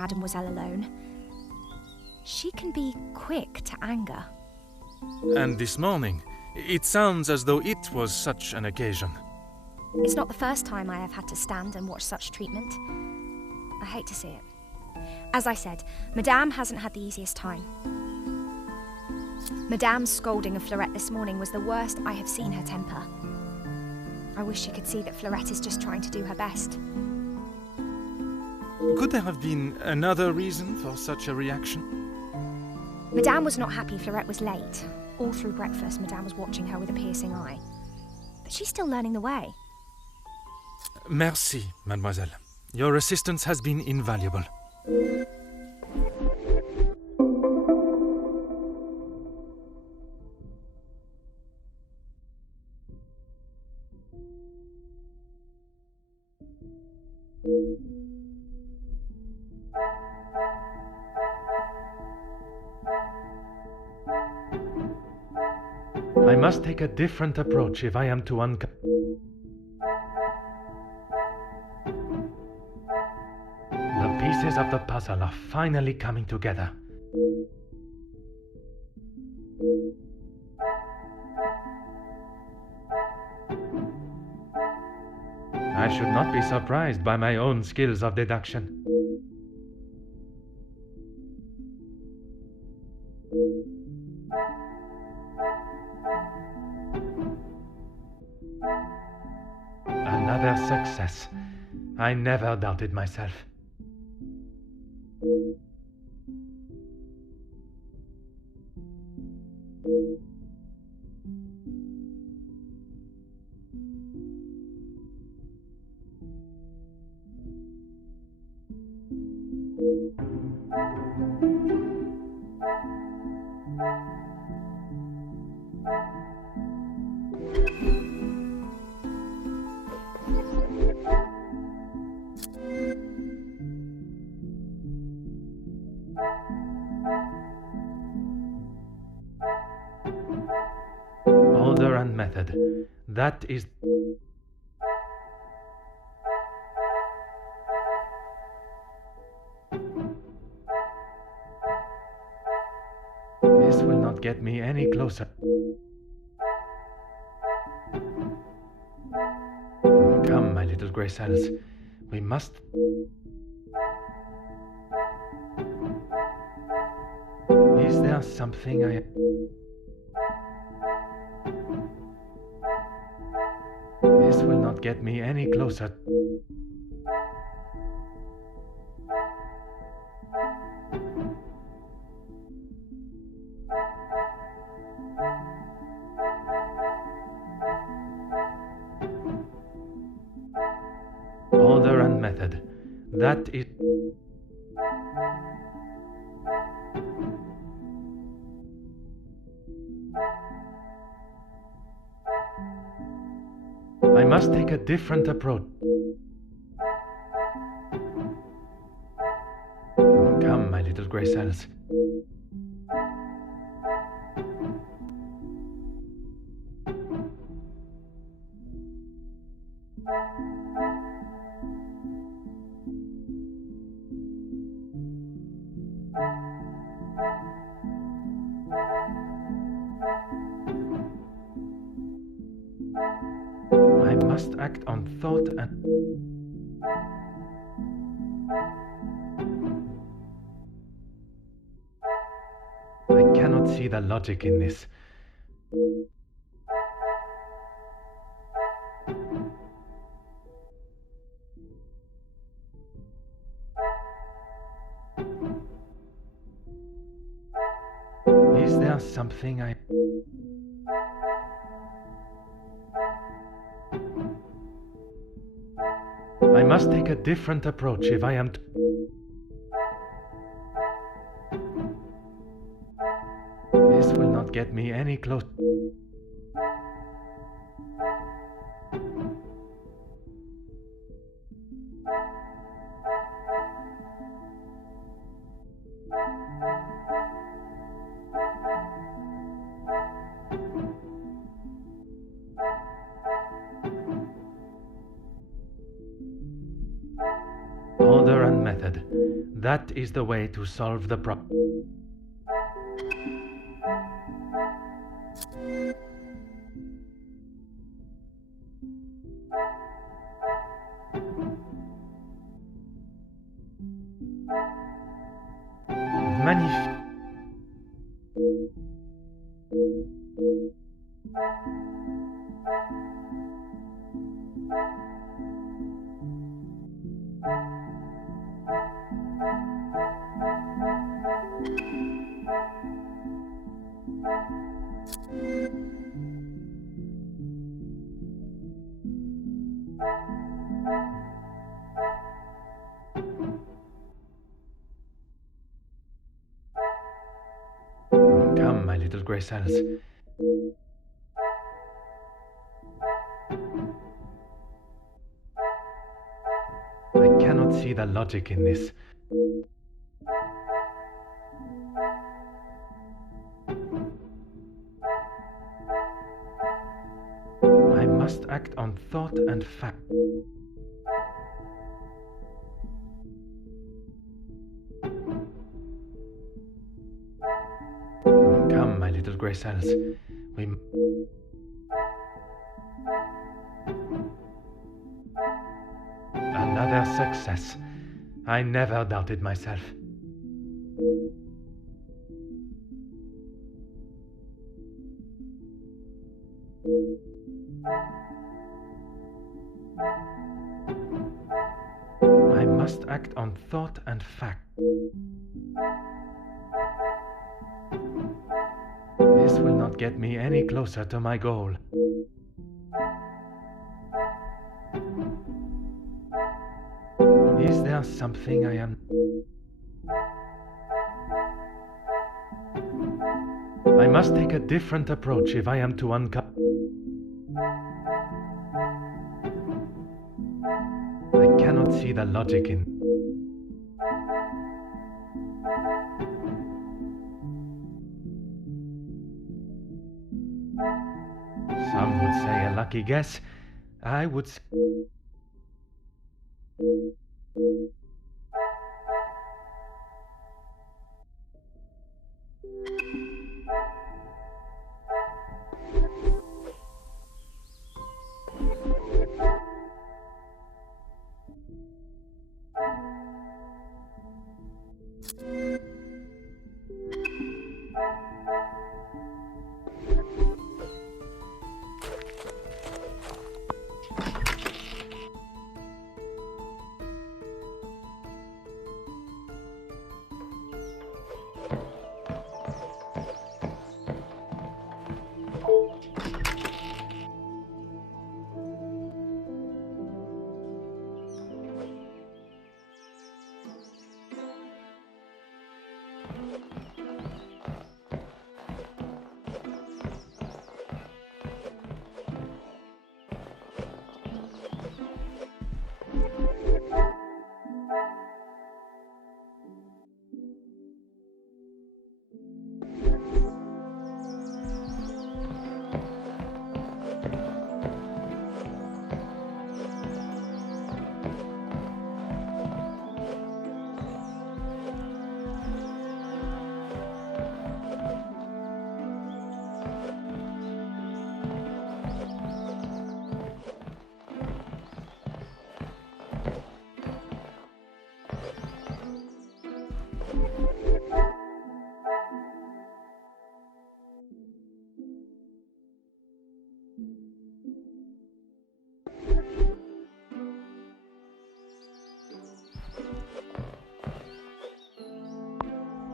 Mademoiselle alone. She can be quick to anger. And this morning, it sounds as though it was such an occasion. It's not the first time I have had to stand and watch such treatment. I hate to see it. As I said, Madame hasn't had the easiest time. Madame's scolding of Fleurette this morning was the worst I have seen her temper. I wish she could see that Fleurette is just trying to do her best. Could there have been another reason for such a reaction? Madame was not happy Fleurette was late. All through breakfast, Madame was watching her with a piercing eye. But she's still learning the way. Merci, mademoiselle. Your assistance has been invaluable. I must take a different approach if I am to The pieces of the puzzle are finally coming together. I should not be surprised by my own skills of deduction. Another success. I never doubted myself. Order and method. That is... This will not get me any closer. Come, my little grey cells. We must... Is there something I... This will not get me any closer. Order and method. That is... I must take a different approach. Come, my little grey cells. I must act on thought and... I cannot see the logic in this. Is there something I... I must take a different approach if I am to... This will not get me any close... Order and method. That is the way to solve the problem. Magnifique. Come, my little grey cells. I cannot see the logic in this. I must act on thought and fact. Come, my little grey cells. Another success. I never doubted myself. I must act on thought and fact. This will not get me any closer to my goal. Is there something I am... I must take a different approach if I am to uncover... I cannot see the logic in... Some would say a lucky guess. I would say...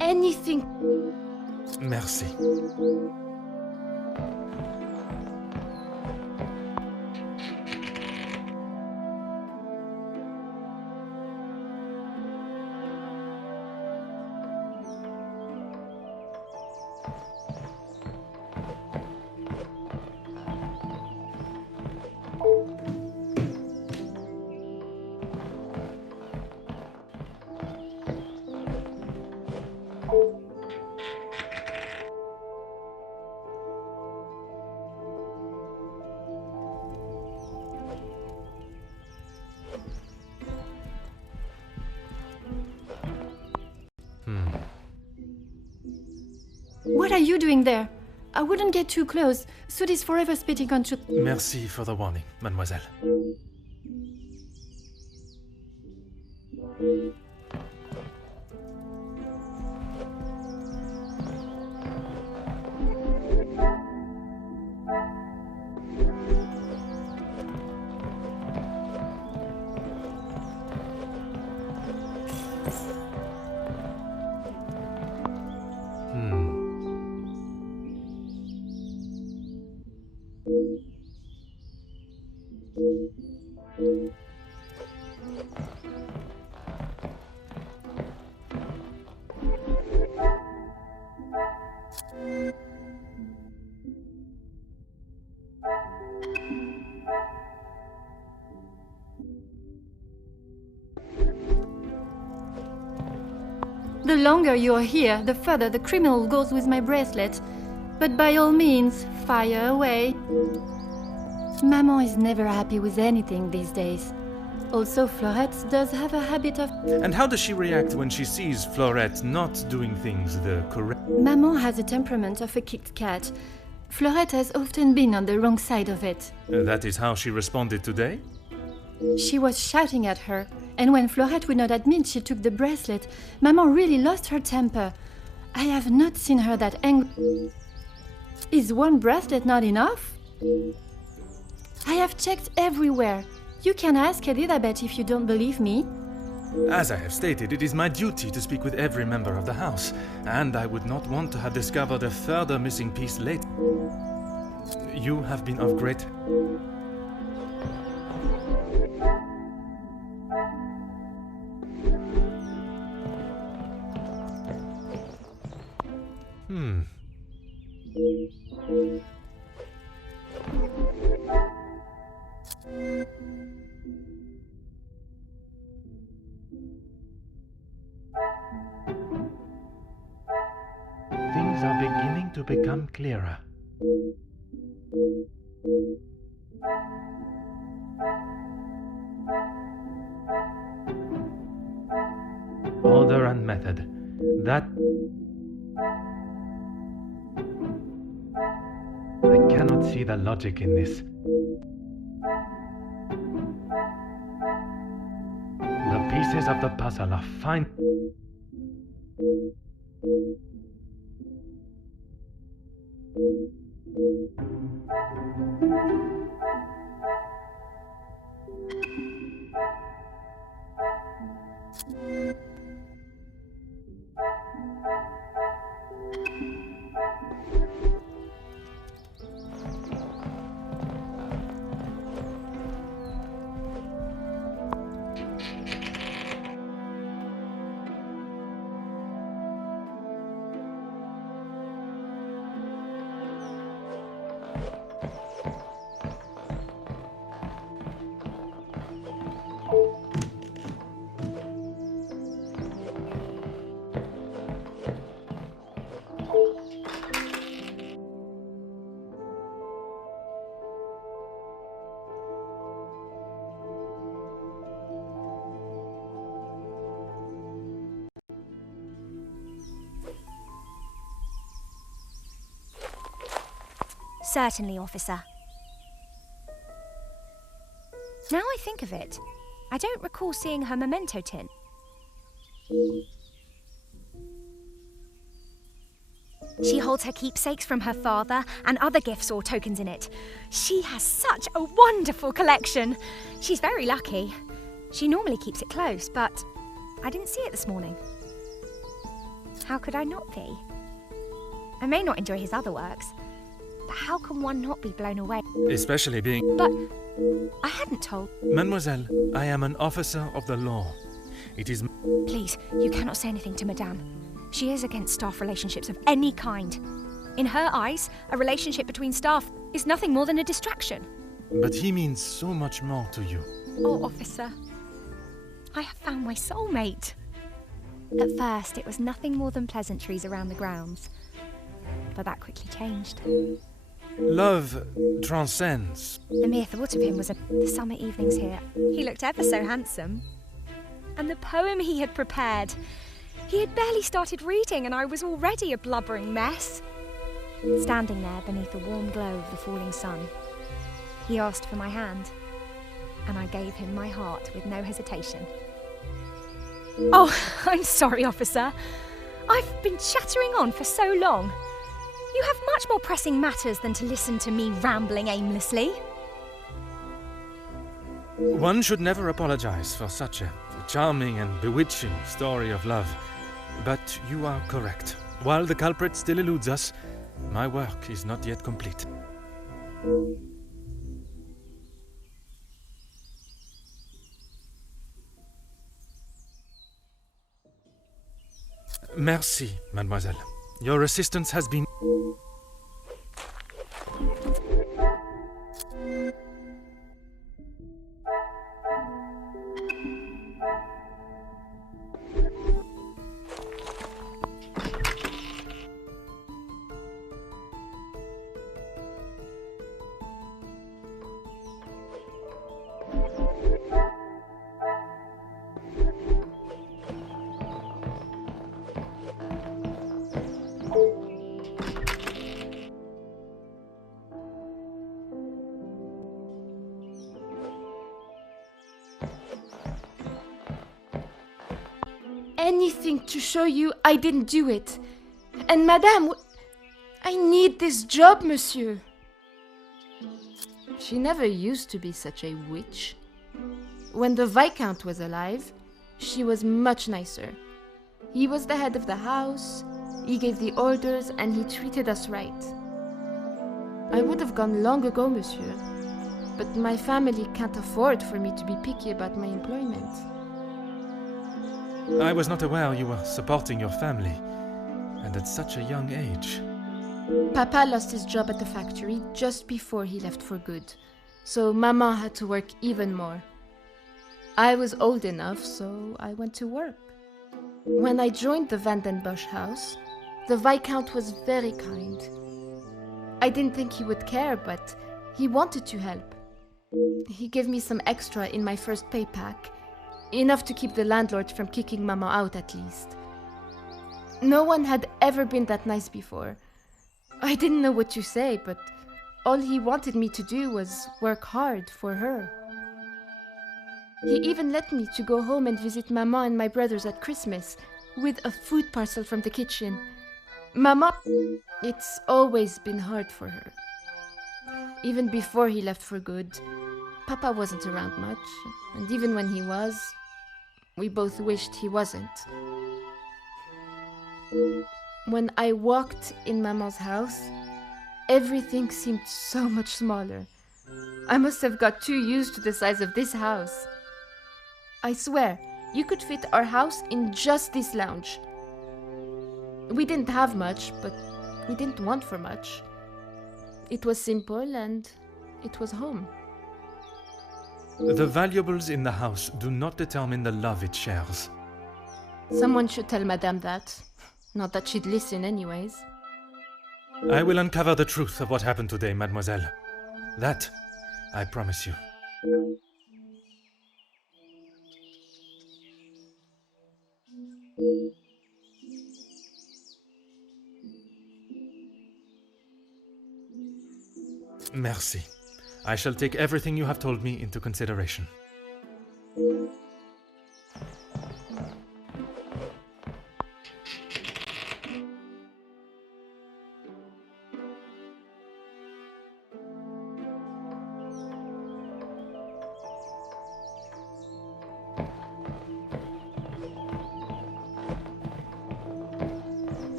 Anything. Merci. What are you doing there? I wouldn't get too close. Soot is forever spitting on truth. Merci for the warning, mademoiselle. The longer you are here, the further the criminal goes with my bracelet. But by all means, fire away. Maman is never happy with anything these days. Also, Florette does have a habit of... And how does she react when she sees Florette not doing things the correct... Maman has a temperament of a kicked cat. Florette has often been on the wrong side of it. That is how she responded today? She was shouting at her, and when Florette would not admit she took the bracelet, Maman really lost her temper. I have not seen her that angry. Is one bracelet not enough? I have checked everywhere. You can ask Elizabeth if you don't believe me. As I have stated, it is my duty to speak with every member of the house, and I would not want to have discovered a further missing piece later. You have been of great... Things are beginning to become clearer. Order and method. That... I cannot see the logic in this. The pieces of the puzzle are fine. Certainly, officer. Now I think of it, I don't recall seeing her memento tin. She holds her keepsakes from her father and other gifts or tokens in it. She has such a wonderful collection. She's very lucky. She normally keeps it close, but I didn't see it this morning. How could I not be? I may not enjoy his other works, but how can one not be blown away? Especially being... But I hadn't told. Mademoiselle, I am an officer of the law. It is... Please, you cannot say anything to Madame. She is against staff relationships of any kind. In her eyes, a relationship between staff is nothing more than a distraction. But he means so much more to you. Oh, officer, I have found my soulmate. At first, it was nothing more than pleasantries around the grounds. But that quickly changed. Love transcends. The mere thought of him was the summer evenings here. He looked ever so handsome. And the poem he had prepared. He had barely started reading and I was already a blubbering mess. Standing there beneath the warm glow of the falling sun, he asked for my hand, and I gave him my heart with no hesitation. Oh, I'm sorry, officer. I've been chattering on for so long. You have much more pressing matters than to listen to me rambling aimlessly. One should never apologize for such a charming and bewitching story of love. But you are correct. While the culprit still eludes us, my work is not yet complete. Merci, mademoiselle. Your assistance has been... Anything to show you I didn't do it. And madame, I need this job, monsieur. She never used to be such a witch. When the Viscount was alive, she was much nicer. He was the head of the house, he gave the orders, and he treated us right. I would have gone long ago, monsieur, but my family can't afford for me to be picky about my employment. I was not aware you were supporting your family, and at such a young age. Papa lost his job at the factory just before he left for good, so Mama had to work even more. I was old enough, so I went to work. When I joined the Vandenbosch house, the Viscount was very kind. I didn't think he would care, but he wanted to help. He gave me some extra in my first pay pack, enough to keep the landlord from kicking Mama out at least. No one had ever been that nice before. I didn't know what to say, but all he wanted me to do was work hard for her. He even let me to go home and visit Mama and my brothers at Christmas with a food parcel from the kitchen. Mama, it's always been hard for her. Even before he left for good, Papa wasn't around much, and even when he was, we both wished he wasn't. When I walked in Mama's house, everything seemed so much smaller. I must have got too used to the size of this house. I swear, you could fit our house in just this lounge. We didn't have much, but we didn't want for much. It was simple and it was home. The valuables in the house do not determine the love it shares. Someone should tell Madame that. Not that she'd listen anyways. I will uncover the truth of what happened today, mademoiselle. That, I promise you. Merci. I shall take everything you have told me into consideration.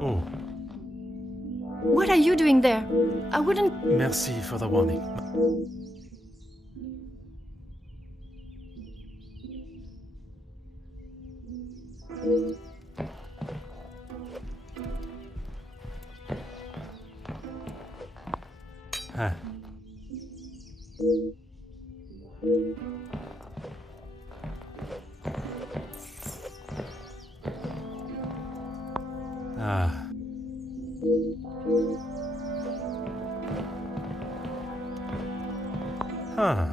Oh, What are you doing there? I wouldn't... merci for the warning. Ah. Ah. Huh.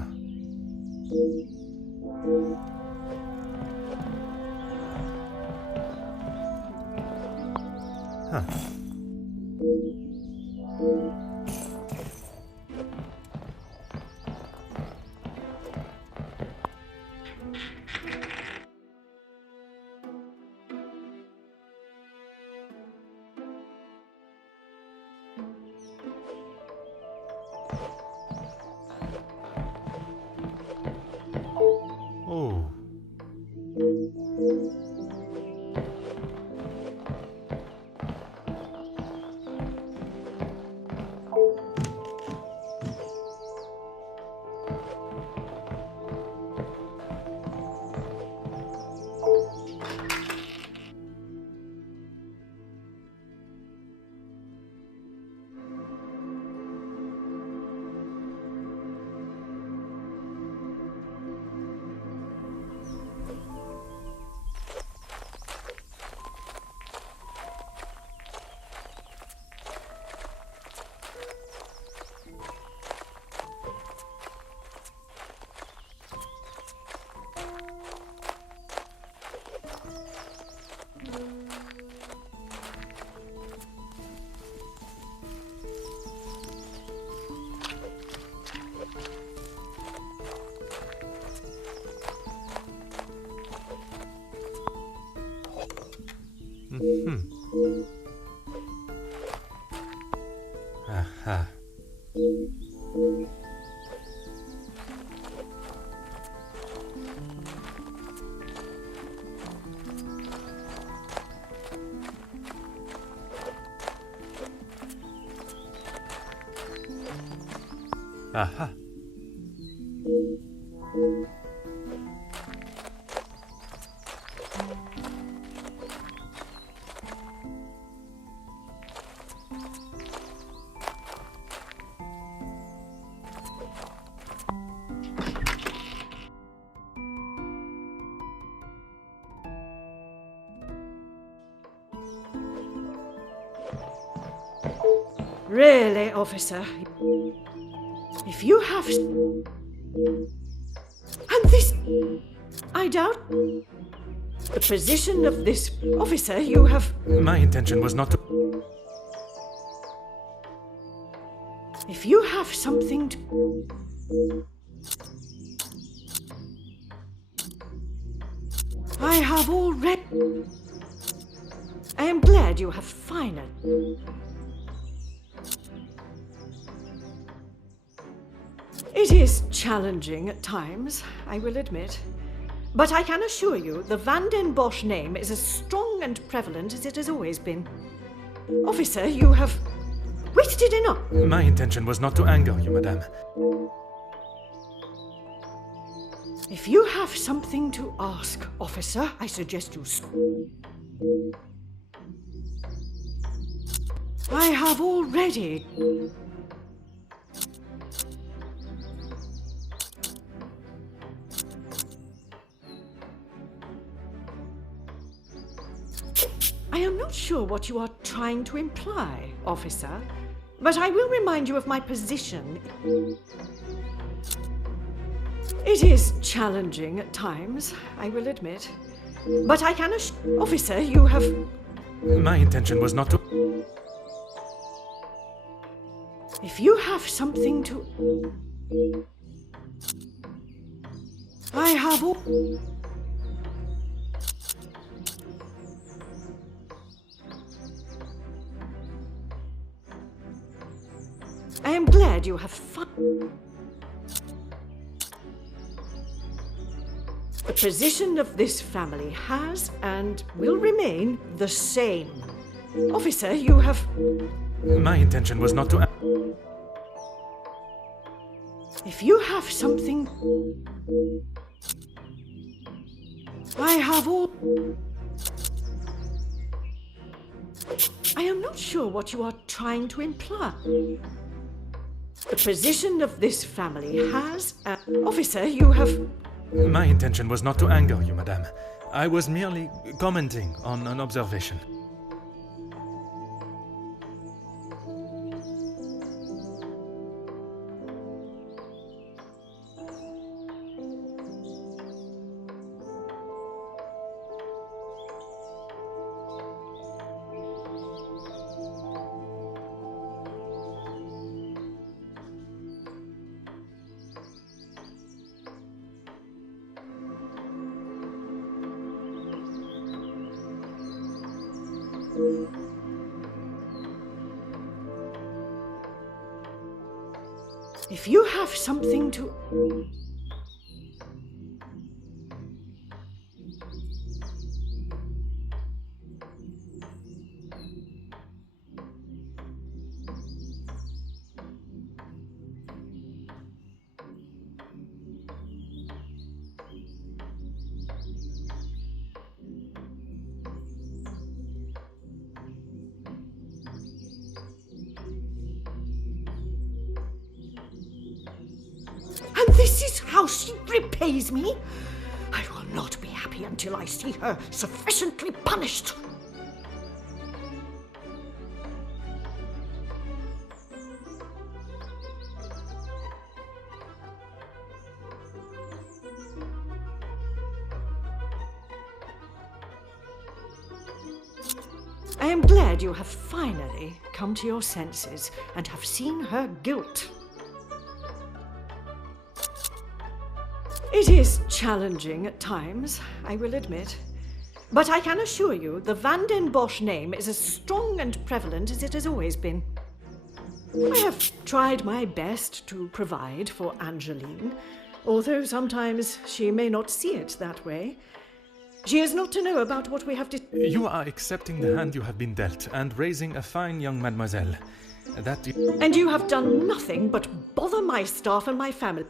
Huh. Oh. Aha. Aha. Really, officer, if you have... And this... I doubt... The position of this officer you have... My intention was not to... If you have something to... I have already... I am glad you have finally... It is challenging at times, I will admit. But I can assure you the Van den Bosch name is as strong and prevalent as it has always been. Officer, you have waited enough. My intention was not to anger you, madame. If you have something to ask, officer, I suggest you... I have already... I am not sure what you are trying to imply, officer, but I will remind you of my position. It is challenging at times, I will admit, but I can assure... Officer, you have... My intention was not to... If you have something to... I have all... I am glad you have fun. The position of this family has and will remain the same. Officer, you have... My intention was not to... If you have something... I have all... I am not sure what you are trying to imply. The position of this family has... Officer, you have... My intention was not to anger you, madame. I was merely commenting on an observation. If you have something to... And this is how she repays me? I will not be happy until I see her sufficiently punished. I am glad you have finally come to your senses and have seen her guilt. It is challenging at times, I will admit. But I can assure you the Van den Bosch name is as strong and prevalent as it has always been. I have tried my best to provide for Angeline, although sometimes she may not see it that way. She is not to know about what we have to... You are accepting the hand you have been dealt and raising a fine young mademoiselle. That is... And you have done nothing but bother my staff and my family.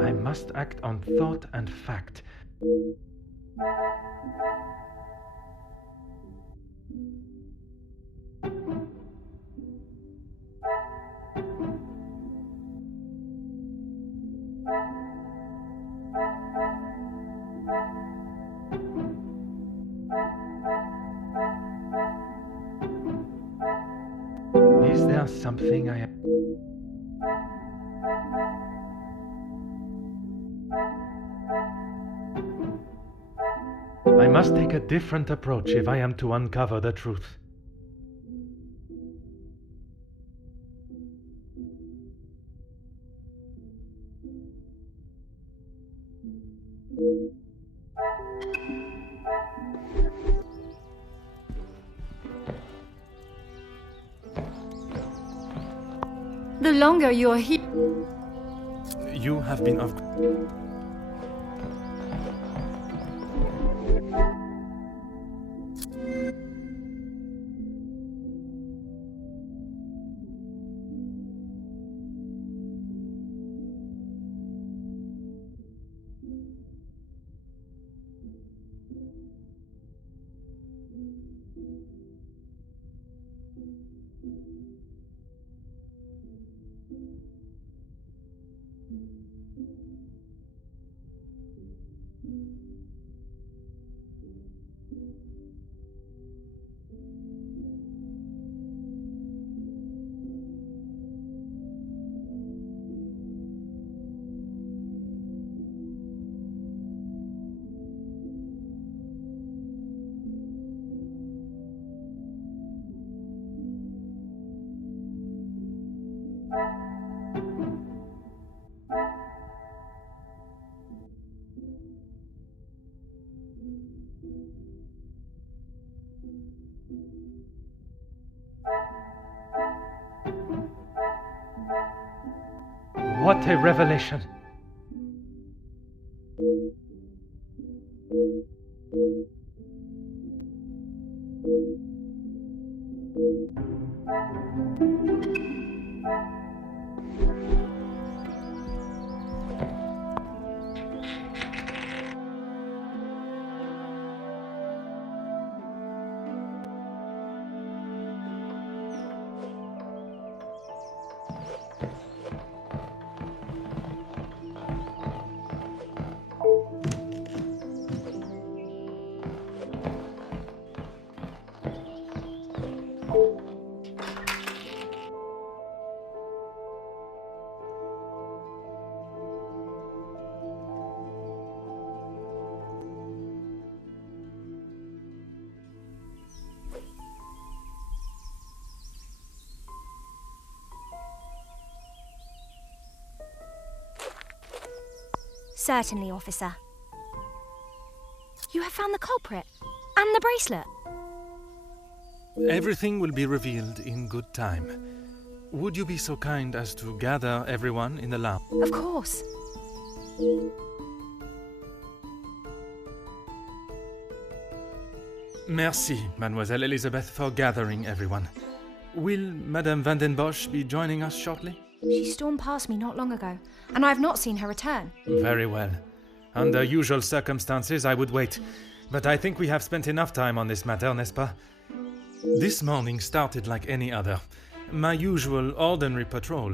I must act on thought and fact. Is there something I... I must take a different approach if I am to uncover the truth. The longer you are here... You have been of... What a revelation! Certainly, officer. You have found the culprit and the bracelet. Everything will be revealed in good time. Would you be so kind as to gather everyone in the lounge? Of course. Merci, Mademoiselle Elizabeth, for gathering everyone. Will Madame Van den Bosch be joining us shortly? She stormed past me not long ago, and I have not seen her return. Very well. Under usual circumstances, I would wait. But I think we have spent enough time on this matter, n'est-ce pas? This morning started like any other. My usual ordinary patrol,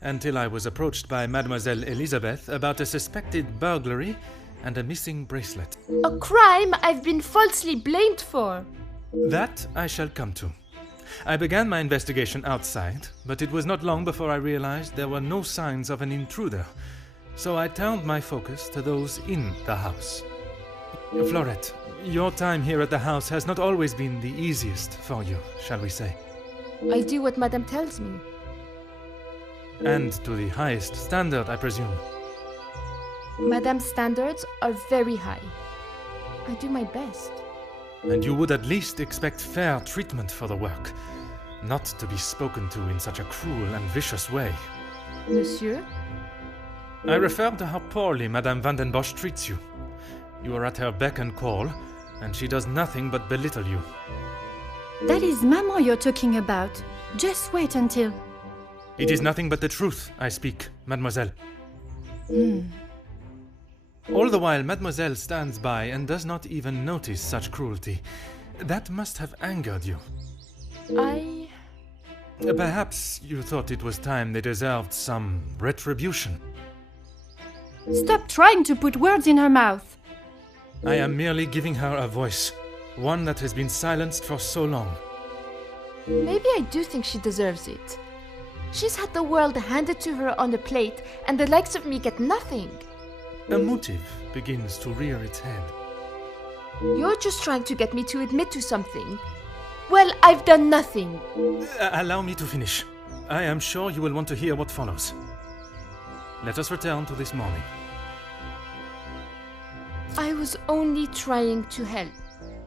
until I was approached by Mademoiselle Elizabeth about a suspected burglary and a missing bracelet. A crime I've been falsely blamed for. That I shall come to. I began my investigation outside, but it was not long before I realized there were no signs of an intruder, so I turned my focus to those in the house. Florette, your time here at the house has not always been the easiest for you, shall we say? I do what Madame tells me. And to the highest standard, I presume. Madame's standards are very high. I do my best. And you would at least expect fair treatment for the work, not to be spoken to in such a cruel and vicious way. Monsieur? I refer to how poorly Madame Van den Bosch treats you. You are at her beck and call, and she does nothing but belittle you. That is Maman you're talking about. Just wait until... It is nothing but the truth I speak, mademoiselle. All the while, mademoiselle stands by and does not even notice such cruelty. That must have angered you. Perhaps you thought it was time they deserved some retribution. Stop trying to put words in her mouth. I am merely giving her a voice, one that has been silenced for so long. Maybe I do think she deserves it. She's had the world handed to her on a plate, and the likes of me get nothing. A motive begins to rear its head. You're just trying to get me to admit to something. Well, I've done nothing. Allow me to finish. I am sure you will want to hear what follows. Let us return to this morning. I was only trying to help.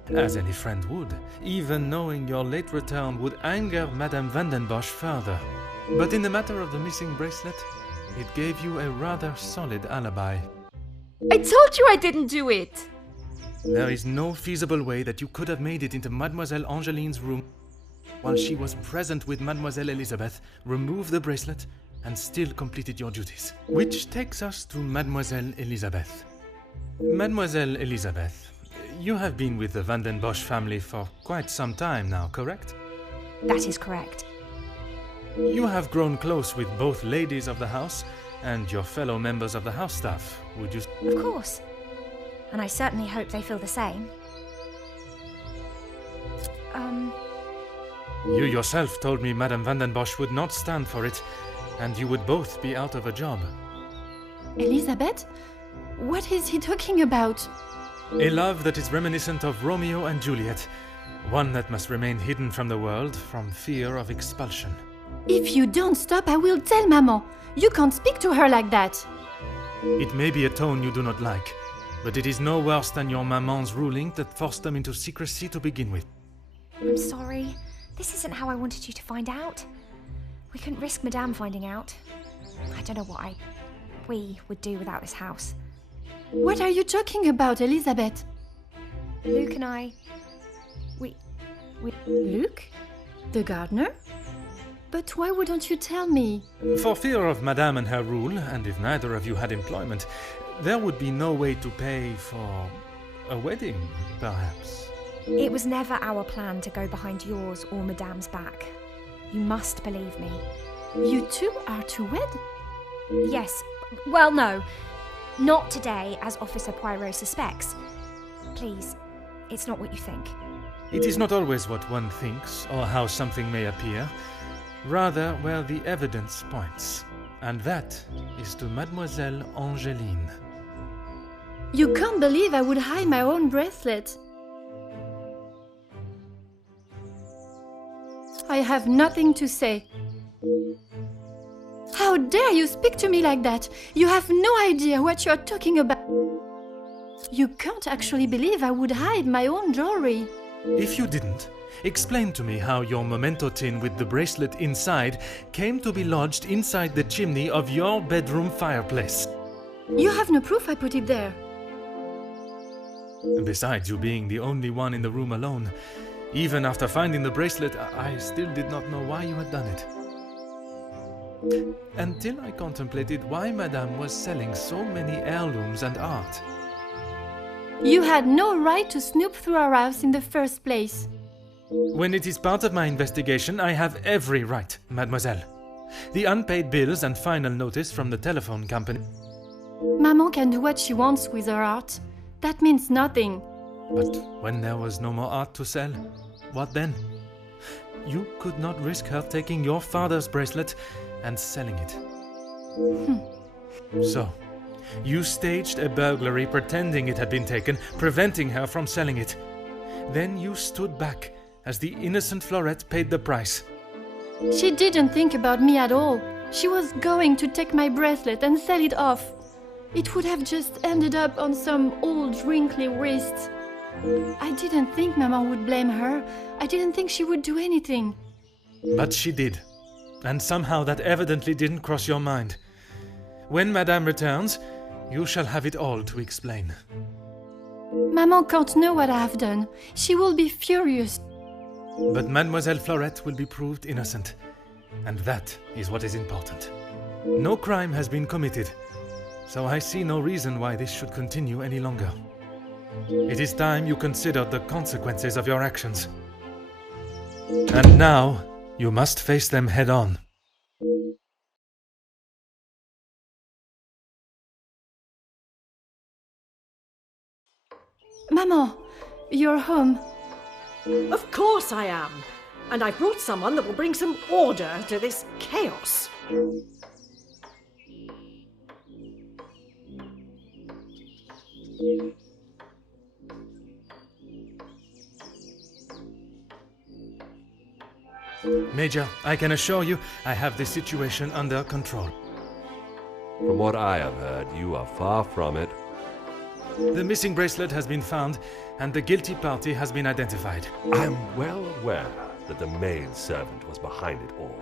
As any friend would, even knowing your late return would anger Madame Van den Bosch further. But in the matter of the missing bracelet, it gave you a rather solid alibi. I told you I didn't do it! There is no feasible way that you could have made it into Mademoiselle Angeline's room while she was present with Mademoiselle Elizabeth, removed the bracelet, and still completed your duties. Which takes us to Mademoiselle Elizabeth. Mademoiselle Elizabeth, you have been with the Van den Bosch family for quite some time now, correct? That is correct. You have grown close with both ladies of the house and your fellow members of the house staff, would you? Of course. And I certainly hope they feel the same. You yourself told me Madame Van den Bosch would not stand for it, and you would both be out of a job. Elizabeth? What is he talking about? A love that is reminiscent of Romeo and Juliet, one that must remain hidden from the world from fear of expulsion. If you don't stop, I will tell Maman. You can't speak to her like that. It may be a tone you do not like, but it is no worse than your maman's ruling that forced them into secrecy to begin with. I'm sorry. This isn't how I wanted you to find out. We couldn't risk Madame finding out. I don't know what we would do without this house. What are you talking about, Elizabeth? Luke and I... We... Luke? The gardener? But why wouldn't you tell me? For fear of Madame and her rule, and if neither of you had employment, there would be no way to pay for a wedding, perhaps. It was never our plan to go behind yours or Madame's back. You must believe me. You two are to wed? Yes. Well, no. Not today, as Officer Poirot suspects. Please, it's not what you think. It is not always what one thinks, or how something may appear, rather where the evidence points. And that is to Mademoiselle Angeline. You can't believe I would hide my own bracelet. I have nothing to say. How dare you speak to me like that? You have no idea what you are talking about. You can't actually believe I would hide my own jewelry. If you didn't, explain to me how your memento tin with the bracelet inside came to be lodged inside the chimney of your bedroom fireplace. You have no proof I put it there. Besides you being the only one in the room alone, even after finding the bracelet, I still did not know why you had done it. Until I contemplated why Madame was selling so many heirlooms and art. You had no right to snoop through our house in the first place. When it is part of my investigation, I have every right, mademoiselle. The unpaid bills and final notice from the telephone company. Maman can do what she wants with her art. That means nothing. But when there was no more art to sell, what then? You could not risk her taking your father's bracelet and selling it. So, you staged a burglary pretending it had been taken, preventing her from selling it. Then you stood back as the innocent Florette paid the price. She didn't think about me at all. She was going to take my bracelet and sell it off. It would have just ended up on some old wrinkly wrist. I didn't think Maman would blame her. I didn't think she would do anything. But she did. And somehow that evidently didn't cross your mind. When Madame returns, you shall have it all to explain. Maman can't know what I have done. She will be furious. But Mademoiselle Florette will be proved innocent. And that is what is important. No crime has been committed, so I see no reason why this should continue any longer. It is time you considered the consequences of your actions. And now, you must face them head on. Maman, you're home. Of course I am. And I brought someone that will bring some order to this chaos. Major, I can assure you I have the situation under control. From what I have heard, you are far from it. The missing bracelet has been found, and the guilty party has been identified. I am well aware that the maidservant was behind it all.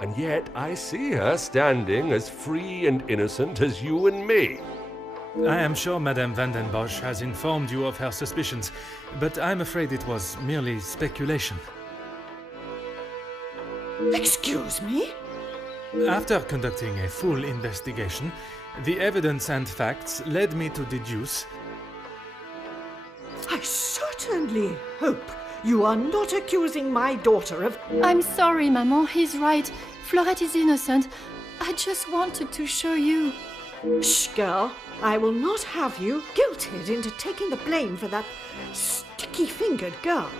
And yet I see her standing as free and innocent as you and me. I am sure Madame Van den Bosch has informed you of her suspicions, but I'm afraid it was merely speculation. Excuse me? After conducting a full investigation, the evidence and facts led me to deduce... I certainly hope you are not accusing my daughter of... I'm sorry, Maman. He's right. Florette is innocent. I just wanted to show you. Shh, girl. I will not have you guilted into taking the blame for that sticky-fingered girl.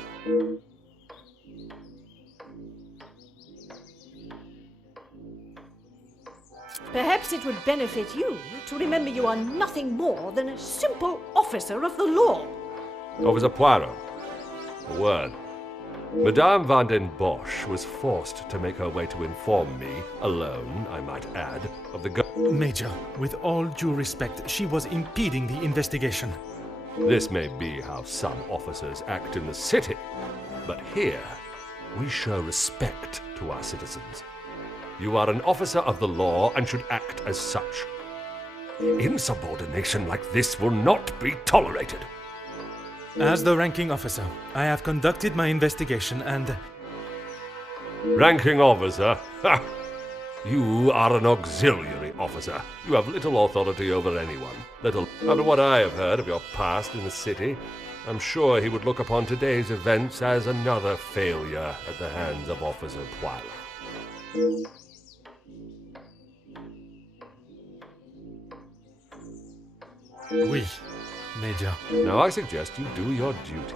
Perhaps it would benefit you to remember you are nothing more than a simple officer of the law. Officer Poirot, a word. Madame Van den Bosch was forced to make her way to inform me, alone, I might add, of the Major, with all due respect, she was impeding the investigation. This may be how some officers act in the city, But here, we show respect to our citizens. You are an officer of the law and should act as such. Insubordination like this will not be tolerated. As the ranking officer, I have conducted my investigation and... Ranking officer? Ha! You are an auxiliary officer. You have little authority over anyone. Little. After what I have heard of your past in the city, I'm sure he would look upon today's events as another failure at the hands of Officer Poirot. Oui, Major. Now I suggest you do your duty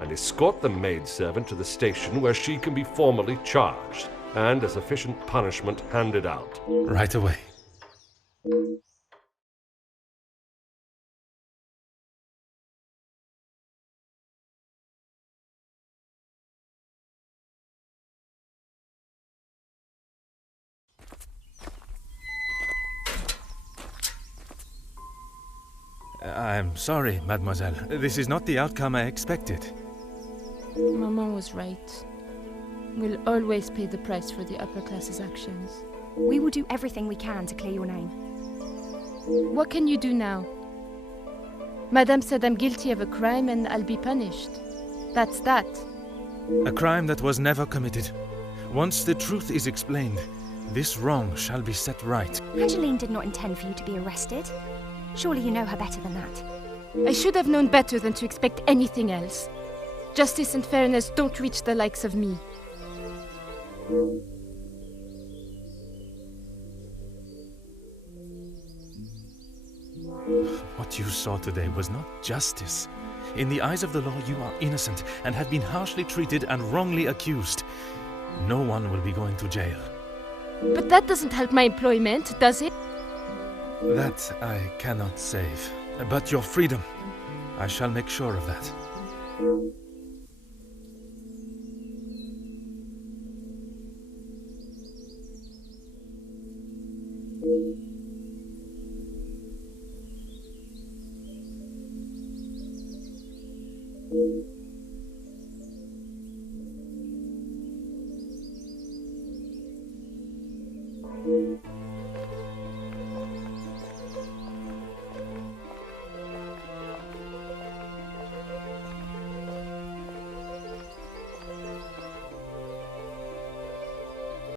and escort the maidservant to the station where she can be formally charged and a sufficient punishment handed out. Right away. I'm sorry, mademoiselle. This is not the outcome I expected. Maman was right. We'll always pay the price for the upper class's actions. We will do everything we can to clear your name. What can you do now? Madame said I'm guilty of a crime and I'll be punished. That's that. A crime that was never committed. Once the truth is explained, this wrong shall be set right. Angeline did not intend for you to be arrested. Surely you know her better than that. I should have known better than to expect anything else. Justice and fairness don't reach the likes of me. What you saw today was not justice. In the eyes of the law, you are innocent and have been harshly treated and wrongly accused. No one will be going to jail. But that doesn't help my employment, does it? That I cannot save. But your freedom, I shall make sure of that.